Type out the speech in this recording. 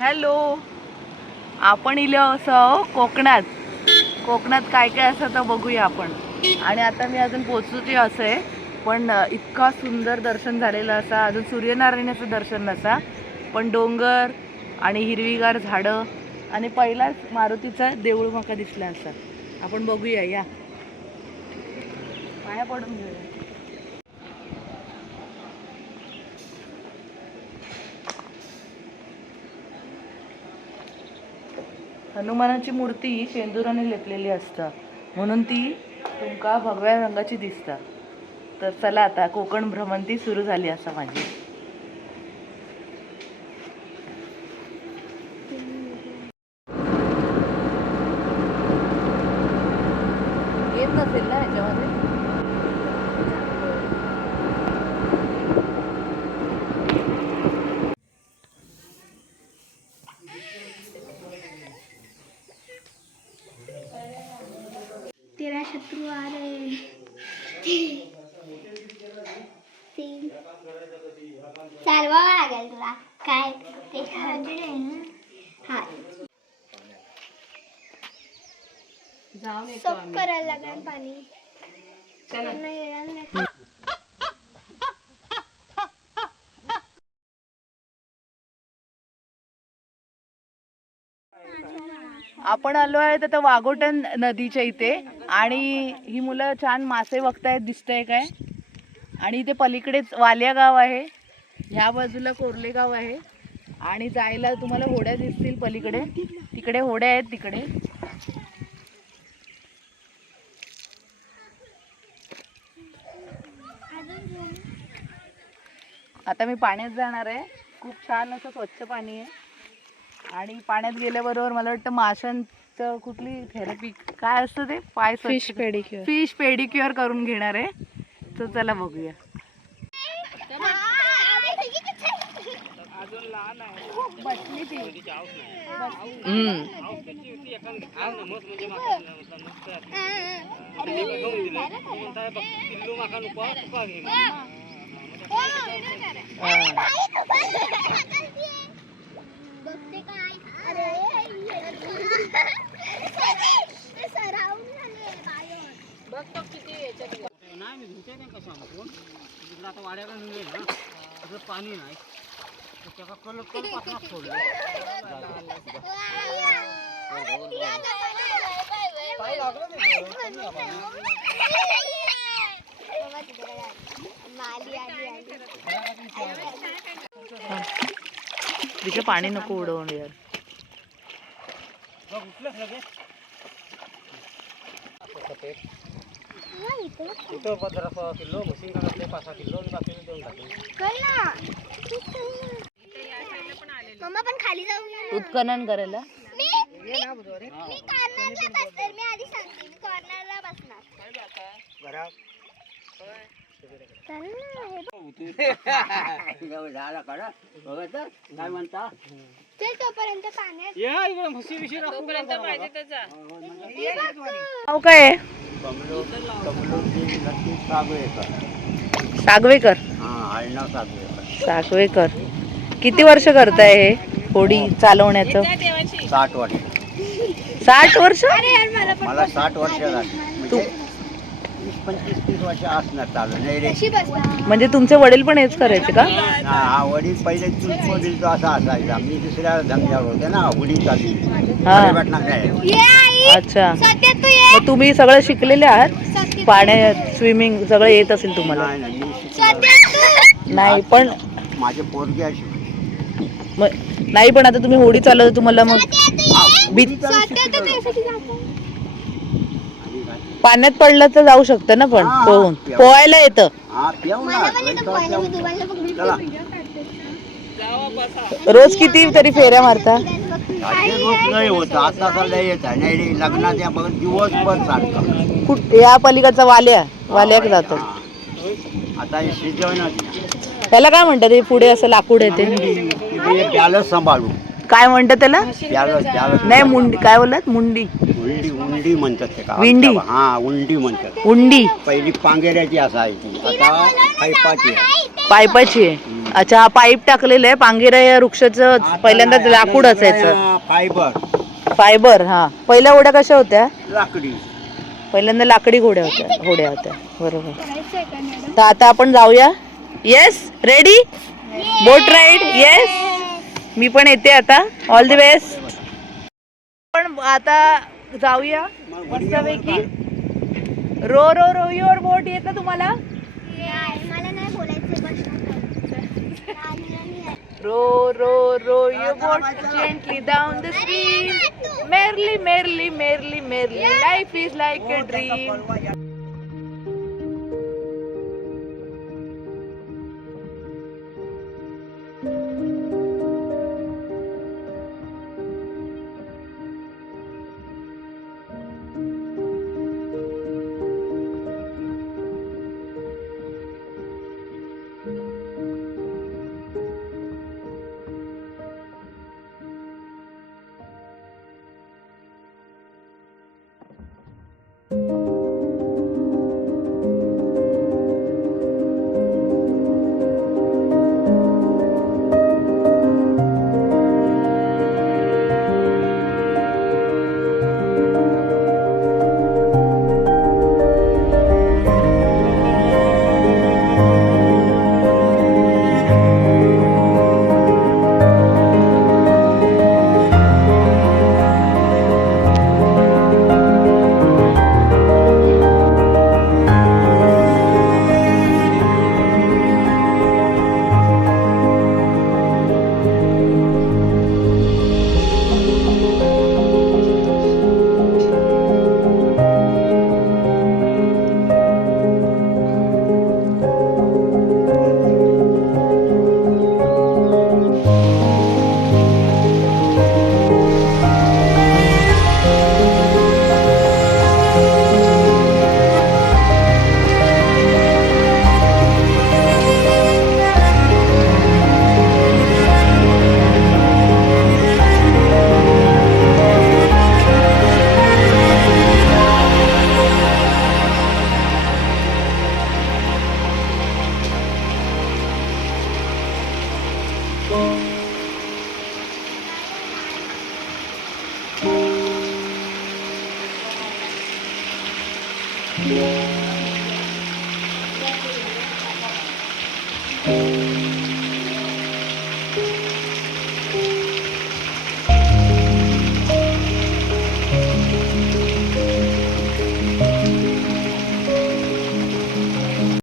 Hello. आपण इलो असं हो, कोकणात. कोकणात काय काय असं तर बघूया आपण. आणि आता मी अजून पोचूची असं आहे. पण इतका सुंदर दर्शन झालेलं असा अजून सूर्यनारायणाचं दर्शन नसा. पण डोंगर आणि हिरवीगार झाडं आणि पहिलाच मारुतीचं देऊळ माका दिसला असा. आपण बघूया या. पाया पडून घेऊया हनुमानाची मूर्ती शेंदुराने लेपलेली असता म्हणून ती तुमका भगव्या रंगाची दिसता तर चला आता कोकण भ्रमंती सुरू झाली असा माझी येत नसेल ना ह्याच्यामध्ये तेरा शत्रु आ रहे तीन चालवावं लागेल तुला काय ते हंड्रेड आहे ना हा येतो आम्ही करायला लागेल पाणी. चला. नाही येणार नाही. आपण आलो आहे तर वाघोटन नदीच्या इथे आणि ही मुलं छान मासे बघतायत दिसतंय काय? आणि इथे पलीकडेच वालिया गाव आहे. ह्या बाजूला कोरले गाव आहे. आणि जायला तुम्हाला होड्या दिसतील पलीकडे. तिकडे होड्या आहेत तिकडे. आता मी पाण्यात जाणार आहे. खूप छान असं स्वच्छ पाणी आहे. आणि पाण्यात गेल्याबरोबर मला वाटतं माशांचं कुठली थेरपी काय असतं ते? पाय फिश पेडिक्युअर फिश पेडिक्युअर करून घेणार आहे. तर चला बघूया. नाही मी धुते नाही कसं आमकून तिकडं आता वाड्याला नेले ना तिकडं पाणी नाही तर त्याचा कलर कल पाठवणार सोडलं तिथे पाणी नको उडवून यार. पंधरा सोळा किलो पाच सहा किलो देऊन टाकले पण खाली ना. उत्खनन करायला मी मी मी कॉर्नरला बसणार मी आधी सांगते मी कॉर्नरला बसणार घरात चल ना, हे बघ. काय म्हणता चल तोपर्यंत पाण्यात या इकडे म्हशी बिशी नाव काय आहे सागवेकर. सागवेकर. किती वर्ष करताय हे होडी चालवण्याचं? साठ वर्ष. साठ वर्ष? मला साठ वर्ष झाली. म्हणजे पंचवीस तीस वर्ष असणार चालू नाही रे. म्हणजे तुमचे वडील पण हेच करायचे का? हा हा वडील पहिले चूल वडील तो असा असायचा. मी दुसऱ्या धंद्यावर होते ना उडी चालली हा. काय अच्छा. मग तुम्ही सगळं शिकलेले आहात? पाण्यात स्विमिंग सगळं येत असेल तुम्हाला. नाही नाही मी शिकलो सध्या तू. नाही पण माझे पोरगी. मग- नाही पण आता तुम्ही होडी चालवता तुम्हाला मग हा, बी- उडी चालू सध्या शिकलो. तू त्यासाठी जातो आणि काय? पाण्यात पडलं तर जाऊ शकतं ना पण हा, पोहून. पोहायला येतं. हा पिऊ ना. मला पण येतं चला. पोहायला मी दुबईला बघ चला. व्हिडिओ रोज किती तरी फेऱ्या मारता? आधी रोज नाही होत. आता सध्या येत आहे. नाही रे लग्नाच्या बघ दिवसभर चालतं. कुठ? या पलीकडचा वाल्या. वाल्याक जातो. हा. आता हे त्याला काय म्हणतात? हे पुढे असं लाकूड येते. सांभाळू काय म्हणतात त्याला? प्यालच प्यालच नाही मुंडी. काय बोलत मुंडी. उंडी उंडी म्हणतात ते का? विंडी. हा उंडी म्हणतात. उंडी. पहिली पांगेऱ्याची असायची आता कैपाची आहे. पाईपाची आहे. अच्छा हा पाईप टाकलेलं आहे. पांगिरा या वृक्षाचं पहिल्यांदा लाकूड असायचं. फायबर. फायबर हा. पहिल्या होड्या कशा होत्या? लाकडी. पहिल्यांदा लाकडी घोड्या होत्या. होड्या होत्या. बरोबर. तर आता आपण जाऊया. Yes ready boat ride yes मी पण येते आता. ऑल दी बेस्ट पण आता जाऊया मस्तपैकी. Row row row your boat येतं तुम्हाला? Row row row your boat gently down the stream merrily merrily merrily merrily life is like a dream